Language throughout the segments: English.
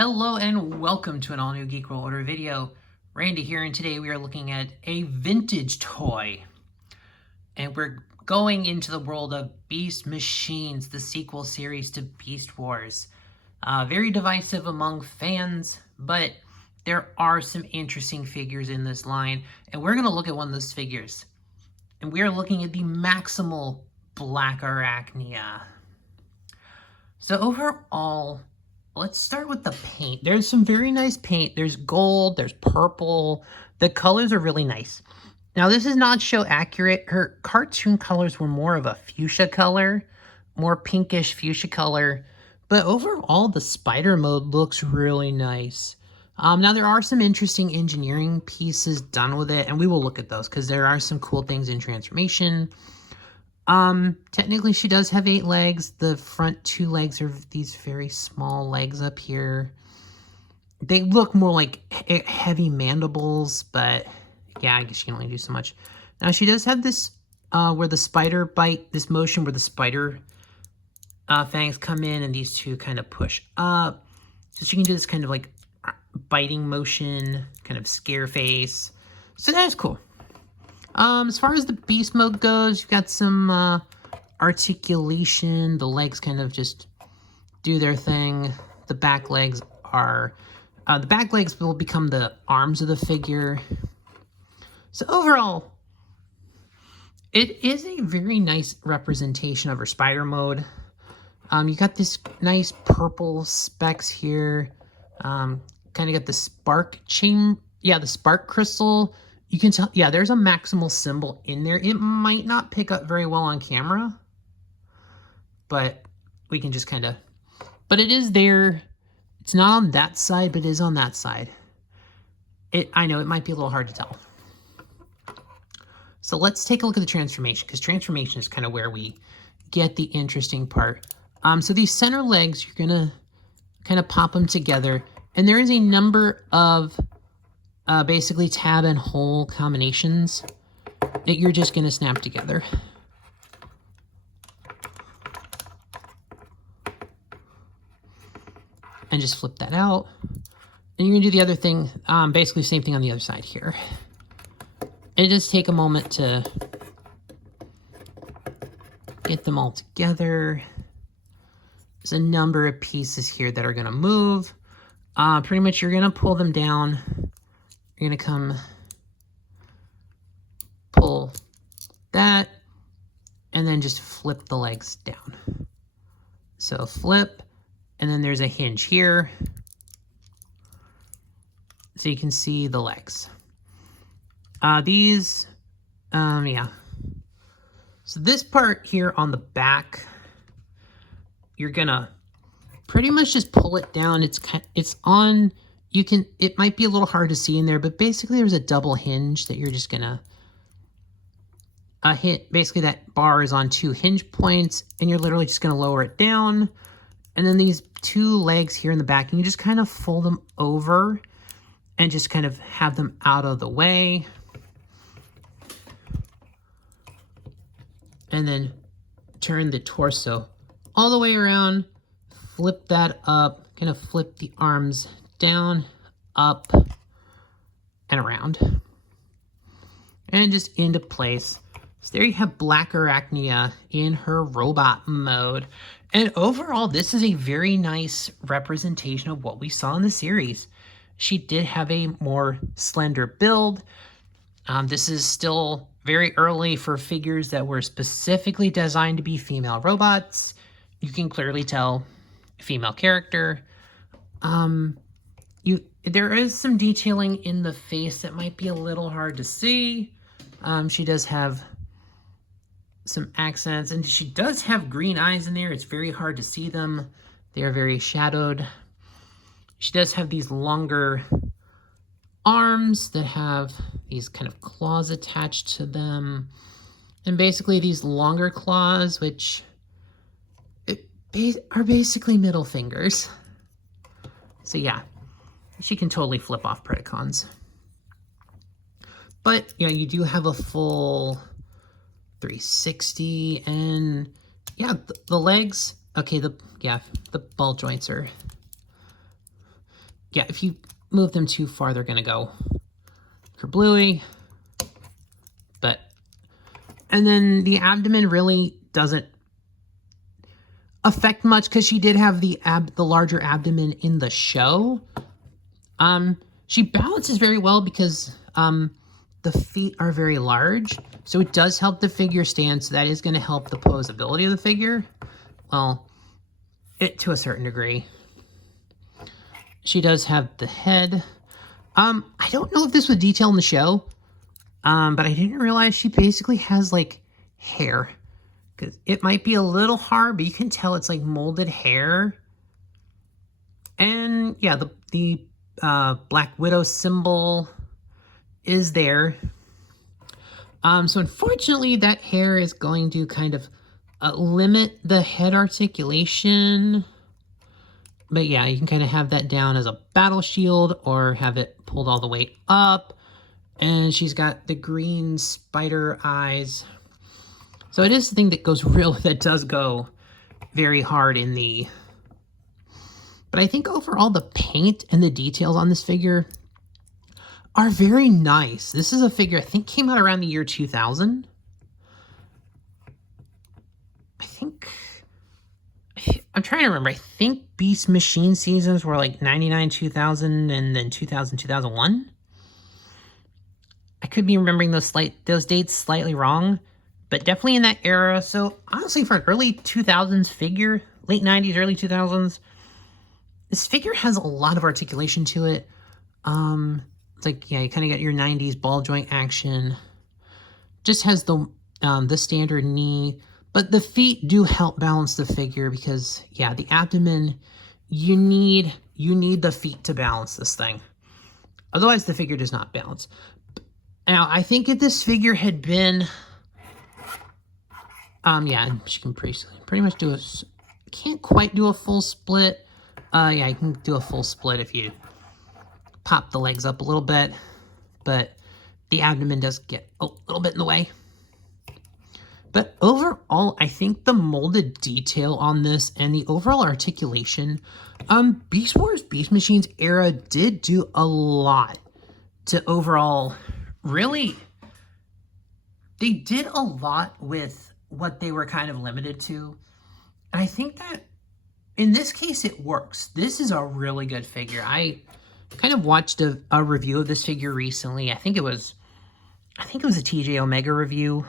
Hello and welcome to an all-new Geek World Order video. Randy here, and today we are looking at a vintage toy. And we're going into the world of Beast Machines, the sequel series to Beast Wars. Very divisive among fans, but there are some interesting figures in this line, and we're going to look at one of those figures. And we are looking at the Maximal Blackarachnia. So overall, let's start with the paint. There's some very nice paint. There's gold, there's purple. The colors are really nice. Now, this is not show accurate. Her cartoon colors were more of a fuchsia color, more pinkish fuchsia color. But overall, the spider mode looks really nice. Now, there are some interesting engineering pieces done with it, and we will look at those because there are some cool things in transformation. Technically she does have 8 legs. The front 2 legs are these very small legs up here. They look more like heavy mandibles, but yeah, I guess she can only do so much. Now she does have this, where the spider bite, this motion where the spider fangs come in and these two kind of push up. So she can do this kind of like biting motion, kind of scare face. So that is cool. As far as the beast mode goes, you've got some articulation. The legs kind of just do their thing. The back legs are... the back legs will become the arms of the figure. So overall, it is a very nice representation of her spider mode. You got this nice purple specks here. Kind of got the spark chain... Yeah, the spark crystal... You can tell, yeah, there's a maximal symbol in there. It might not pick up very well on camera, but we can just kind of, but it is there. It's not on that side, but it is on that side. I know it might be a little hard to tell. So let's take a look at the transformation, because transformation is kind of where we get the interesting part. So these center legs, you're going to kind of pop them together, and there is a number of basically tab and hole combinations that you're just going to snap together. And just flip that out. And you're going to do the other thing, basically same thing on the other side here. It does take a moment to get them all together. There's a number of pieces here that are going to move. Pretty much you're going to pull them down. You're going to come pull that and then just flip the legs down. So flip, and then there's a hinge here. So you can see the legs. Yeah. So this part here on the back, you're going to pretty much just pull it down. It's on... it might be a little hard to see in there, but basically there's a double hinge that you're just gonna hit. Basically that bar is on 2 hinge points, and you're literally just gonna lower it down. And then these 2 legs here in the back, and you just kind of fold them over and just kind of have them out of the way. And then turn the torso all the way around, flip that up, kind of flip the arms down, up, and around. And just into place. So there you have Blackarachnia in her robot mode. And overall, this is a very nice representation of what we saw in the series. She did have a more slender build. This is still very early for figures that were specifically designed to be female robots. You can clearly tell female character. There is some detailing in the face that might be a little hard to see. She does have some accents, and she does have green eyes in there. It's very hard to see them. They are very shadowed. She does have these longer arms that have these kind of claws attached to them. And basically these longer claws, which are basically middle fingers. So yeah. She can totally flip off Predacons. But, you know, you do have a full 360, and yeah, the legs, okay, the ball joints are yeah, if you move them too far, they're going to go kerblooey. But, and then the abdomen really doesn't affect much because she did have the larger abdomen in the show. She balances very well because the feet are very large, so it does help the figure stand, so that is going to help the posability of the figure. Well, to a certain degree. She does have the head. I don't know if this was detailed in the show, but I didn't realize she basically has, like, hair. Because it might be a little hard, but you can tell it's, like, molded hair. And, yeah, the Black Widow symbol is there. So unfortunately, that hair is going to kind of limit the head articulation. But yeah, you can kind of have that down as a battle shield or have it pulled all the way up. And she's got the green spider eyes. So it is the thing that does go very hard in the... But I think overall the paint and the details on this figure are very nice. This is a figure I think came out around the year 2000. I'm trying to remember. I think Beast Machine seasons were like 99, 2000, and then 2000, 2001. I could be remembering those dates slightly wrong, but definitely in that era. So honestly, for an early 2000s figure, late 90s, early 2000s, this figure has a lot of articulation to it. It's like, yeah, you kind of got your 90s ball joint action. Just has the standard knee. But the feet do help balance the figure because, yeah, the abdomen, you need the feet to balance this thing. Otherwise, the figure does not balance. Now, I think if this figure had been, yeah, she can pretty much do can't quite do a full split. Yeah, you can do a full split if you pop the legs up a little bit, but the abdomen does get a little bit in the way. But overall, I think the molded detail on this and the overall articulation, Beast Wars Beast Machines era did do a lot to overall, really, they did a lot with what they were kind of limited to. And I think that in this case, it works. This is a really good figure. I kind of watched a review of this figure recently. I think it was a TJ Omega review.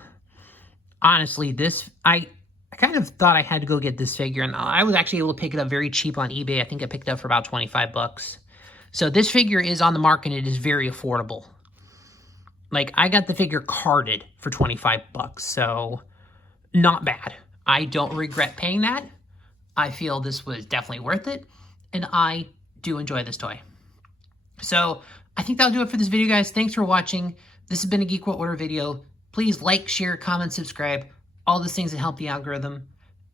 Honestly, I kind of thought I had to go get this figure, and I was actually able to pick it up very cheap on eBay. I think I picked it up for about 25 bucks. So this figure is on the market, and it is very affordable. Like, I got the figure carded for 25 bucks, so not bad. I don't regret paying that. I feel this was definitely worth it, and I do enjoy this toy. So I think that'll do it for this video, guys. Thanks for watching. This has been a Geek World Order video. Please like, share, comment, subscribe, all those things that help the algorithm.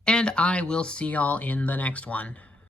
And I will see y'all in the next one.